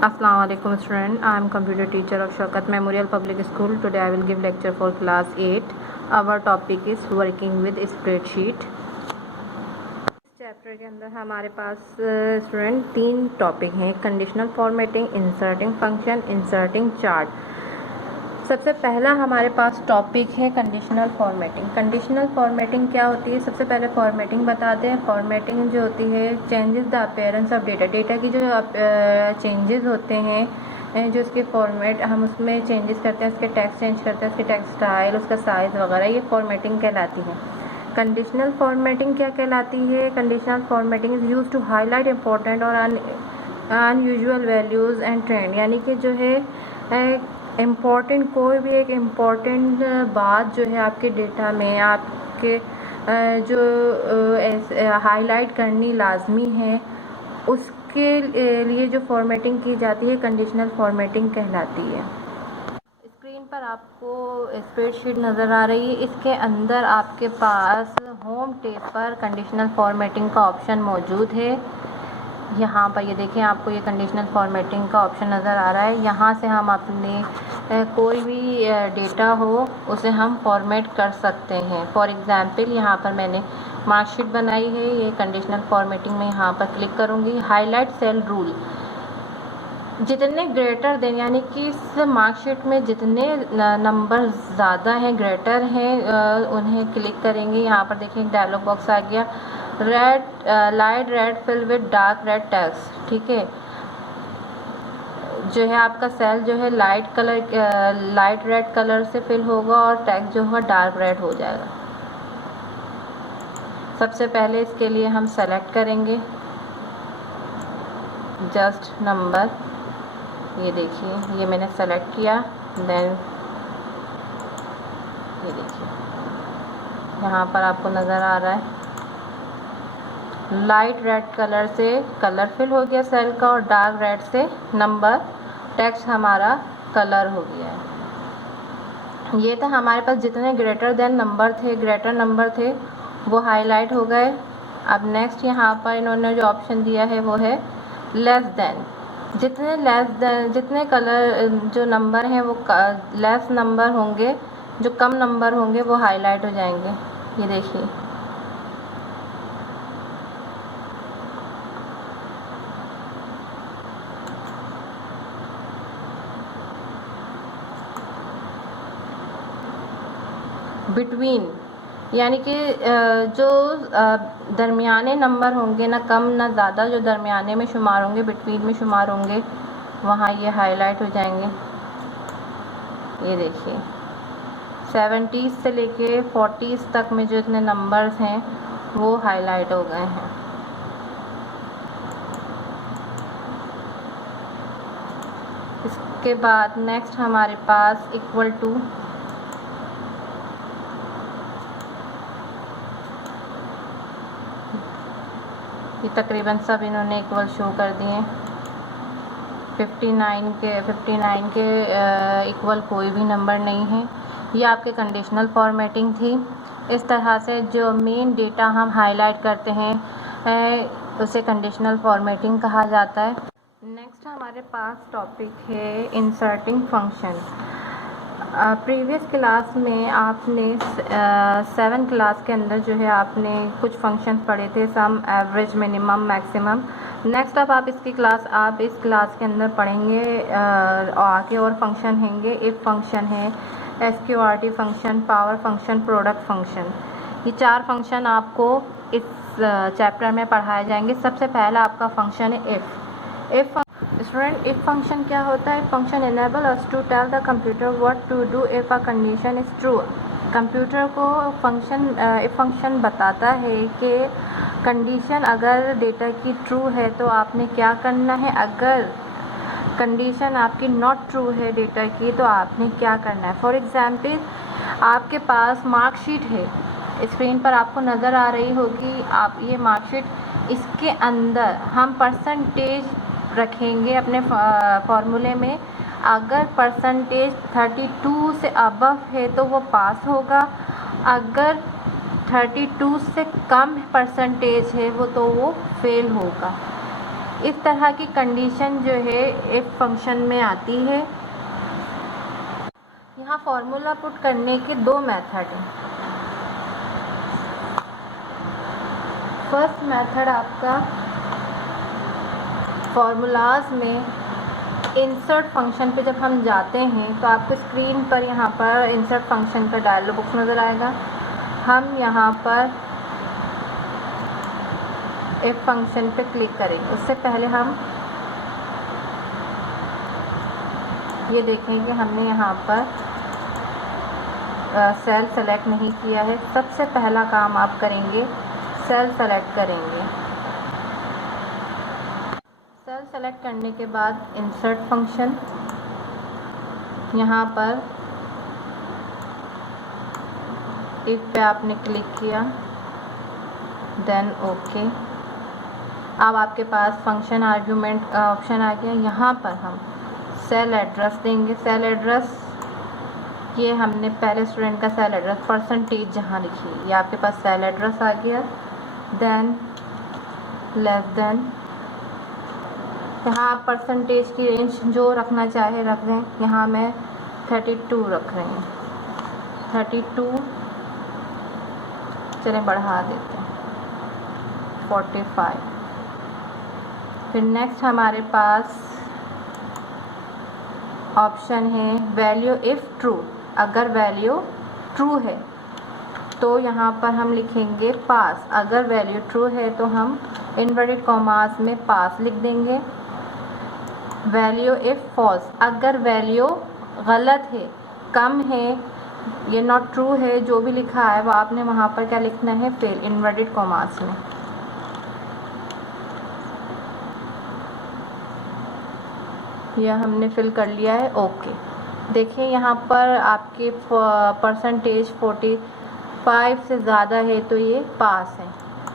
Assalamu alaikum student. I am computer teacher of Shaukat Memorial Public School. Today I will give lecture for class 8. Our topic is working with spreadsheet. इस chapter के अंदर हमारे पास student 3 topic हैं: conditional formatting, inserting function, inserting chart. सबसे पहला हमारे पास topic है conditional formatting. Conditional formatting क्या होती है? सबसे पहले फॉर्मेटिंग बताते हैं। फॉर्मेटिंग जो होती है, changes the appearance of data. Data की जो चेंजेस होते हैं, जो इसके फॉर्मेट हम उसमें चेंजेस करते हैं, उसके टेक्स्ट चेंज करते हैं, उसके टेक्स्ट स्टाइल, उसका साइज़ वगैरह, ये फॉर्मेटिंग कहलाती है। कंडीशनल फॉर्मेटिंग क्या कहलाती है? Conditional formatting is use to highlight important और अनयूजुअल वैल्यूज़ एंड ट्रेंड। यानी कि जो है इम्पॉर्टेंट, कोई भी एक इम्पॉर्टेंट बात जो है आपके डेटा में आपके जो हाईलाइट करनी लाजमी है, उसके लिए जो फॉर्मेटिंग की जाती है कंडीशनल फॉर्मेटिंग कहलाती है। स्क्रीन पर आपको स्प्रेडशीट नज़र आ रही है। इसके अंदर आपके पास होम टैब पर कंडीशनल फॉर्मेटिंग का ऑप्शन मौजूद है। यहाँ पर ये देखें, आपको ये कंडीशनल फॉर्मेटिंग का ऑप्शन नज़र आ रहा है। यहाँ से हम अपने कोई भी डेटा हो उसे हम फॉर्मेट कर सकते हैं। फॉर एग्ज़ाम्पल यहाँ पर मैंने मार्कशीट बनाई है। ये कंडीशनल फॉर्मेटिंग में यहाँ पर क्लिक करूँगी। हाईलाइट सेल रूल, जितने ग्रेटर देन, यानी कि इस मार्कशीट में जितने नंबर ज़्यादा हैं, ग्रेटर हैं, उन्हें क्लिक करेंगे। यहाँ पर देखिए एक डायलॉग बॉक्स आ गया, light red fill with dark red text. ठीक है, जो है आपका सेल जो है लाइट रेड कलर से फिल होगा और टेक्स्ट जो होगा डार्क रेड हो जाएगा। सबसे पहले इसके लिए हम सेलेक्ट करेंगे जस्ट नंबर। ये देखिए, ये मैंने सेलेक्ट किया। देन ये देखिए यहाँ पर आपको नज़र आ रहा है लाइट रेड कलर से कलर फिल हो गया सेल का, और डार्क रेड से नंबर टेक्स्ट हमारा कलर हो गया है। ये था हमारे पास जितने ग्रेटर नंबर थे वो हाईलाइट हो गए। अब नेक्स्ट यहाँ पर इन्होंने जो ऑप्शन दिया है वो है लेस देन। जितने कलर जो नंबर हैं वो लेस नंबर होंगे, जो कम नंबर होंगे वो हाईलाइट हो जाएंगे। ये देखिए, बिटवीन, यानी कि जो दरमियाने नंबर होंगे, ना कम ना ज़्यादा, जो दरमियाने में शुमार होंगे, बिटवीन में शुमार होंगे, वहाँ ये हाईलाइट हो जाएंगे। ये देखिए 70s से लेके 40s तक में जो इतने नंबर्स हैं वो हाईलाइट हो गए हैं। इसके बाद नेक्स्ट हमारे पास इक्वल टू। ये तकरीबन सब इन्होंने इक्वल शो कर दिए। 59 के इक्वल कोई भी नंबर नहीं है। ये आपके कंडीशनल फॉर्मेटिंग थी। इस तरह से जो मेन डेटा हम हाईलाइट करते हैं उसे कंडीशनल फॉर्मेटिंग कहा जाता है। नेक्स्ट हमारे पास टॉपिक है इंसर्टिंग फंक्शन। प्रीवियस क्लास में आपने 7 क्लास के अंदर जो है आपने कुछ फंक्शन पढ़े थे, सम, एवरेज, मिनिमम, मैक्सिमम। नेक्स्ट अब आप इस क्लास के अंदर पढ़ेंगे आगे और फंक्शन होंगे। इफ फंक्शन है, SQRT function, power function, product function. ये 4 फंक्शन आपको इस चैप्टर में पढ़ाए जाएंगे। सबसे पहला आपका फंक्शन है इफ़। स्टूडेंट, इफ फंक्शन क्या होता है? Function enable us to tell the computer what to do if a condition is true. Computer को इफ फंक्शन बताता है कि कंडीशन अगर डेटा की ट्रू है तो आपने क्या करना है, अगर कंडीशन आपकी नॉट ट्रू है डेटा की तो आपने क्या करना है। फॉर एग्जाम्पल, आपके पास मार्कशीट है, स्क्रीन पर आपको नज़र आ रही होगी। आप ये मार्कशीट इसके अंदर हम परसेंटेज रखेंगे अपने फॉर्मूले में। अगर परसेंटेज 32 से अबव है तो वो पास होगा, अगर 32 से कम परसेंटेज है तो वो फेल होगा। इस तरह की कंडीशन जो है इफ फंक्शन में आती है। यहाँ फॉर्मूला पुट करने के दो मेथड हैं। फर्स्ट मेथड आपका फॉर्मूलाज में इंसर्ट फंक्शन पे जब हम जाते हैं तो आपको स्क्रीन पर यहाँ पर इंसर्ट फंक्शन का डायलॉग बॉक्स नज़र आएगा। हम यहाँ पर इफ फंक्शन पे क्लिक करेंगे। उससे पहले हम ये देखें कि हमने यहाँ पर सेल सेलेक्ट नहीं किया है। सबसे पहला काम आप करेंगे, सेल सेलेक्ट करेंगे। सेल सेलेक्ट करने के बाद इंसर्ट फंक्शन, यहाँ पर इफ पे आपने क्लिक किया, देन ओके। अब आपके पास फंक्शन आर्गुमेंट का ऑप्शन आ गया। यहाँ पर हम सेल एड्रेस देंगे। सेल एड्रेस ये हमने पहले स्टूडेंट का सेल एड्रेस परसेंटेज जहाँ लिखी है, ये आपके पास सेल एड्रेस आ गया। देन लेस देन, यहाँ आप परसेंटेज की रेंज जो रखना चाहे रख दें। यहाँ मैं 32 रख रही हूँ। 32 चलें बढ़ा देते हैं 45। फिर नेक्स्ट हमारे पास ऑप्शन है वैल्यू इफ़ ट्रू। अगर वैल्यू ट्रू है तो यहाँ पर हम लिखेंगे पास। अगर वैल्यू ट्रू है तो हम इनवर्टेड कॉमास में पास लिख देंगे। वैल्यू इफ़ फॉल्स, अगर वैल्यू गलत है, कम है, ये नॉट ट्रू है, जो भी लिखा है वो आपने वहाँ पर क्या लिखना है, फेल, इनवर्टेड कॉमास में। यह हमने फिल कर लिया है, ओके। देखिए यहाँ पर आपके परसेंटेज 45 से ज़्यादा है तो ये पास है।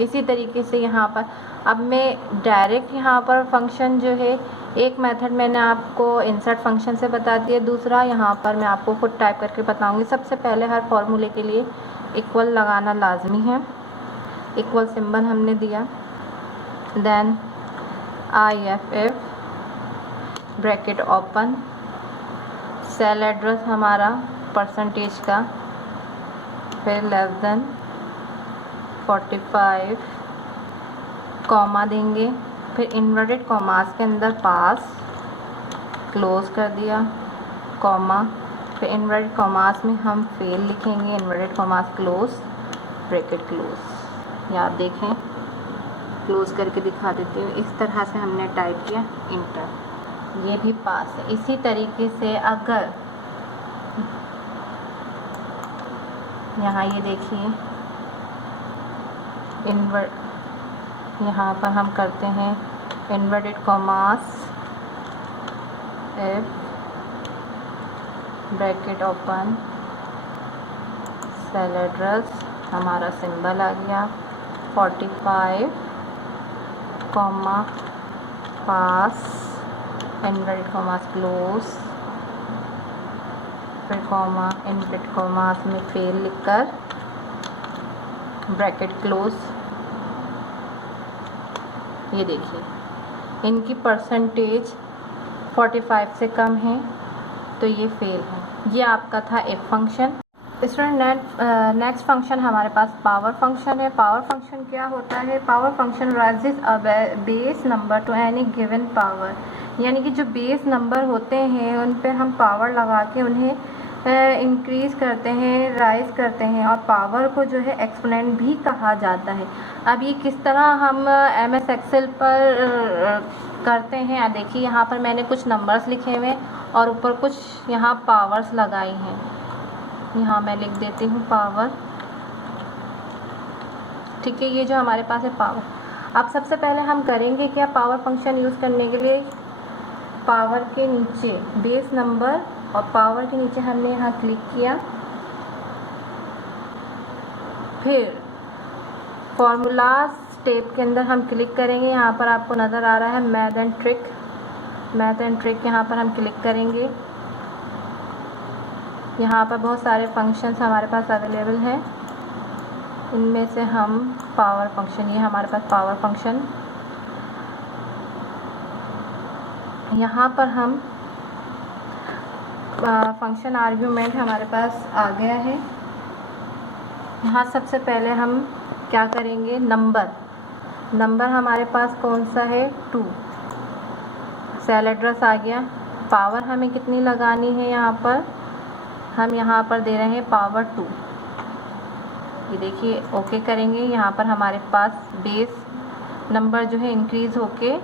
इसी तरीके से यहाँ पर अब मैं डायरेक्ट यहाँ पर फंक्शन जो है, एक मेथड मैंने आपको इंसर्ट फंक्शन से बता दिया, दूसरा यहाँ पर मैं आपको खुद टाइप करके बताऊँगी। सबसे पहले हर फॉर्मूले के लिए इक्वल लगाना लाजमी है। इक्वल सिंबल हमने दिया। Then IF bracket open, cell address हमारा परसेंटेज का, फिर लेस देन 45, कॉमा देंगे, फिर इन्वर्टेड कॉमास के अंदर पास, क्लोज कर दिया, कॉमा, फिर इन्वर्टेड कॉमास में हम फेल लिखेंगे, inverted commas close, bracket close. या आप देखें, क्लोज करके दिखा देती हूँ। इस तरह से हमने टाइप किया, इंटर, ये भी पास है। इसी तरीके से अगर यहाँ ये देखिए यहाँ पर हम करते हैं inverted commas, if bracket open, cell address हमारा सिंबल आ गया 45, comma, pass, inverted commas close, फिर कॉमा, इन्वर्टेड कॉमास में फेल लिखकर ब्रैकेट क्लोज। ये देखिए इनकी परसेंटेज 45 से कम है तो ये फेल है। ये आपका था if function. Student next function हमारे पास पावर फंक्शन है। पावर फंक्शन क्या होता है? Power function rises a base number two any given power, यानी कि जो बेस नंबर होते हैं उन पे हम पावर लगा के उन्हें इंक्रीज़ करते हैं, राइज करते हैं, और पावर को जो है एक्सपोनेंट भी कहा जाता है। अब ये किस तरह हम MS एक्सेल पर करते हैं, देखिए यहाँ पर मैंने कुछ नंबर्स लिखे हुए और ऊपर कुछ यहाँ पावर्स लगाई हैं। यहाँ मैं लिख देती हूँ पावर, ठीक है। ये जो हमारे पास है पावर। अब सबसे पहले हम करेंगे क्या, पावर फंक्शन यूज़ करने के लिए पावर के नीचे बेस नंबर और पावर के नीचे हमने यहाँ क्लिक किया, फिर फॉर्मूलाज स्टेप के अंदर हम क्लिक करेंगे। यहाँ पर आपको नज़र आ रहा है math and trick. Math and trick यहाँ पर हम क्लिक करेंगे। यहाँ पर बहुत सारे फंक्शंस हमारे पास अवेलेबल हैं। इनमें से हम पावर फंक्शन, ये हमारे पास पावर फंक्शन, यहाँ पर हम फंक्शन आर्ग्यूमेंट हमारे पास आ गया है। यहाँ सबसे पहले हम क्या करेंगे, नंबर हमारे पास कौन सा है, 2। सेल एड्रेस आ गया। पावर हमें कितनी लगानी है, यहाँ पर हम यहाँ पर दे रहे हैं पावर 2। ये देखिए, ओके करेंगे। यहाँ पर हमारे पास बेस नंबर जो है इंक्रीज़ होके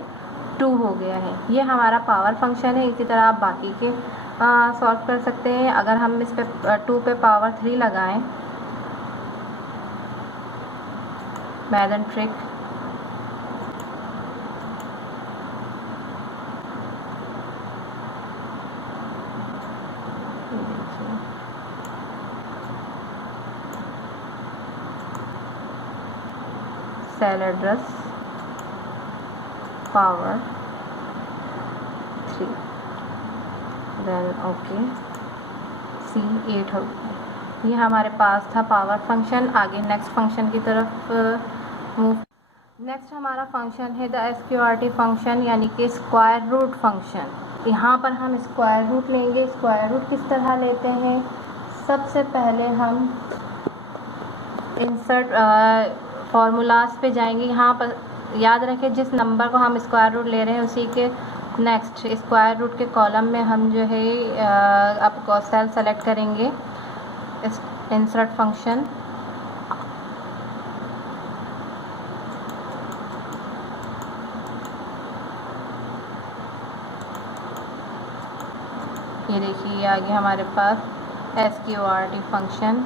2 हो गया है। ये हमारा पावर फंक्शन है। इसी तरह आप बाकी के सॉल्व कर सकते हैं। अगर हम इस पे 2 पे पावर 3 लगाएं, math and trick, cell address power 3, then okay, C8 हो गया। ये हमारे पास था पावर फंक्शन। आगे नेक्स्ट फंक्शन की तरफ मूव। नेक्स्ट हमारा फंक्शन है द SQRT फंक्शन, यानी कि स्क्वायर रूट फंक्शन। यहाँ पर हम स्क्वायर रूट लेंगे। स्क्वायर रूट किस तरह लेते हैं, सबसे पहले हम इंसर्ट फार्मूलाज पे जाएंगे। यहाँ पर याद रखें, जिस नंबर को हम स्क्वायर रूट ले रहे हैं उसी के नेक्स्ट स्क्वायर रूट के कॉलम में हम जो है अब सेल सेलेक्ट करेंगे, इंसर्ट फंक्शन, ये देखिए ये आ गया हमारे पास SQRT फंक्शन।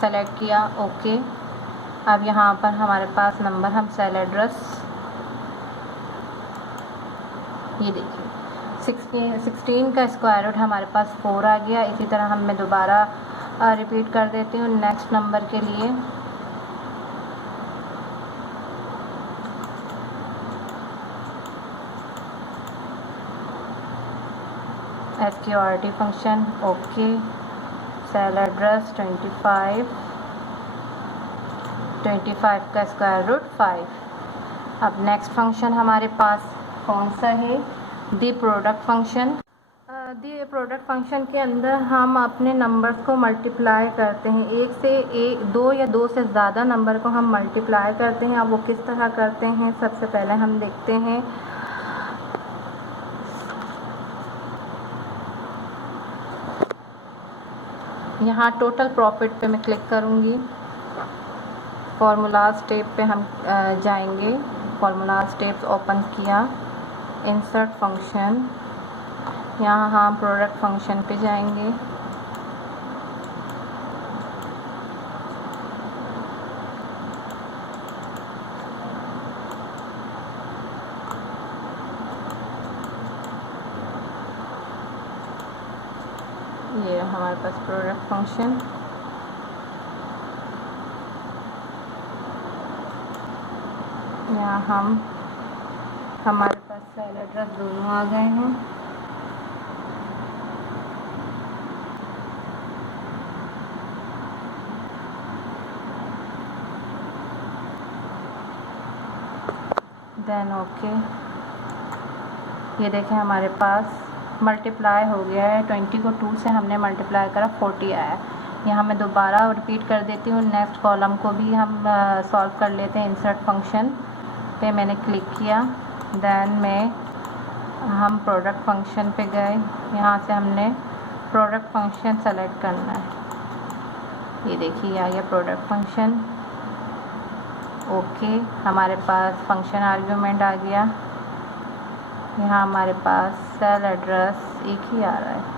सेलेक्ट किया, ओके। अब यहाँ पर हमारे पास नंबर, हम सेल एड्रेस, ये देखिए 16 का स्क्वायर रूट हमारे पास 4 आ गया। इसी तरह मैं दोबारा रिपीट कर देती हूँ नेक्स्ट नंबर के लिए। SQRT function, okay, cell address 25 का स्क्वायर रूट 5। अब नेक्स्ट फंक्शन हमारे पास कौन सा है, the product function. The product function के अंदर हम अपने नंबर्स को मल्टीप्लाई करते हैं। एक से 2 या 2 से ज़्यादा नंबर को हम मल्टीप्लाई करते हैं। अब वो किस तरह करते हैं, सबसे पहले हम देखते हैं। यहाँ टोटल प्रॉफिट पे मैं क्लिक करूँगी। फार्मूला स्टेप पे हम जाएंगे। फार्मूला स्टेप्स ओपन किया, इंसर्ट फंक्शन, यहाँ हम प्रोडक्ट फंक्शन पे जाएंगे। ये हमारे पास प्रोडक्ट फंक्शन, यहाँ हमारे पास सेल एड्रेस दोनों आ गए हैं। देन ओके, ये देखें हमारे पास मल्टीप्लाई हो गया है। 20 को 2 से हमने मल्टीप्लाई करा, 40 आया। यहाँ मैं दोबारा रिपीट कर देती हूँ। नेक्स्ट कॉलम को भी हम सॉल्व कर लेते हैं। इंसर्ट फंक्शन पे मैंने क्लिक किया, देन हम प्रोडक्ट फंक्शन पे गए। यहाँ से हमने प्रोडक्ट फंक्शन सेलेक्ट करना है। ये देखिए आ गया प्रोडक्ट फंक्शन, ओके। हमारे पास फंक्शन आर्ग्यूमेंट आ गया। यहाँ हमारे पास सेल एड्रेस एक ही आ रहा है।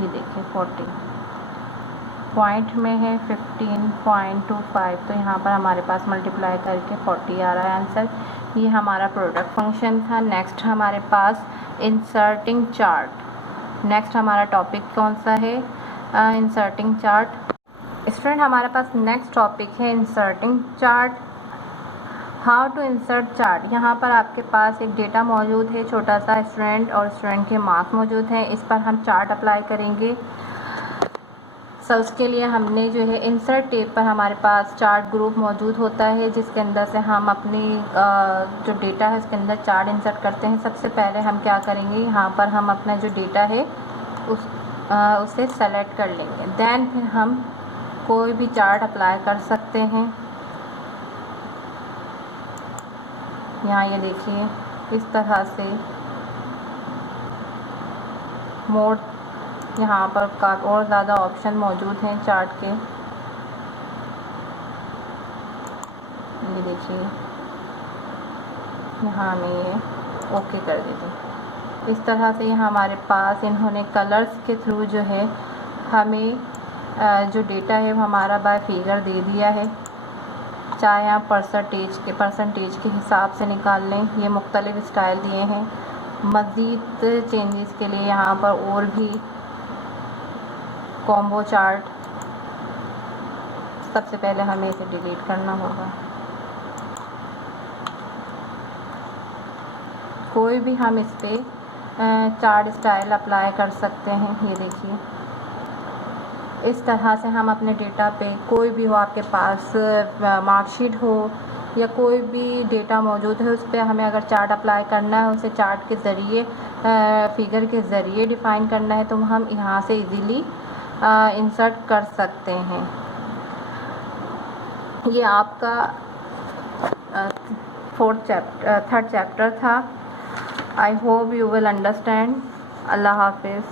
ये देखिए 40 पॉइंट में है 15.25, तो यहाँ पर हमारे पास मल्टीप्लाई करके 40 आ रहा है आंसर। ये हमारा प्रोडक्ट फंक्शन था। नेक्स्ट हमारे पास इंसर्टिंग चार्ट। नेक्स्ट हमारा टॉपिक कौन सा है? Inserting chart. स्टूडेंट हमारे पास नेक्स्ट टॉपिक है inserting chart. How to insert chart. यहाँ पर आपके पास एक डेटा मौजूद है छोटा सा स्टूडेंट, और स्टूडेंट के मार्क्स मौजूद हैं। इस पर हम चार्ट अप्लाई करेंगे। सो उसके लिए हमने जो है इंसर्ट टेब पर हमारे पास चार्ट ग्रुप मौजूद होता है, जिसके अंदर से हम अपनी जो डेटा है उसके अंदर चार्ट इंसर्ट करते हैं। सबसे पहले हम क्या करेंगे, यहाँ पर हम अपना जो डेटा है उसे सेलेक्ट कर लेंगे। देन फिर हम कोई भी चार्ट अप्लाई कर सकते हैं। यहाँ ये देखिए इस तरह से मोड, यहाँ पर और ज़्यादा ऑप्शन मौजूद हैं चार्ट के। ये देखिए यहाँ में ये ओके कर देते हैं। इस तरह से यहाँ हमारे पास इन्होंने कलर्स के थ्रू जो है हमें जो डेटा है वो हमारा बाय फिगर दे दिया है। चाहे आप परसेंटेज के हिसाब से निकाल लें। ये मुख्तलिफ स्टाइल दिए हैं। मज़ीद चेंजेस के लिए यहाँ पर और भी कॉम्बो चार्ट। सबसे पहले हमें इसे डिलीट करना होगा। कोई भी हम इस पर चार्ट स्टाइल अप्लाई कर सकते हैं। ये देखिए इस तरह से हम अपने डेटा पे कोई भी हो, आपके पास मार्कशीट हो या कोई भी डेटा मौजूद है, उस पर हमें अगर चार्ट अप्लाई करना है, उसे चार्ट के ज़रिए फिगर के ज़रिए डिफ़ाइन करना है, तो हम यहाँ से इजीली इंसर्ट कर सकते हैं। ये आपका थर्ड चैप्टर था। I hope you will understand. अल्लाह हाफिज़।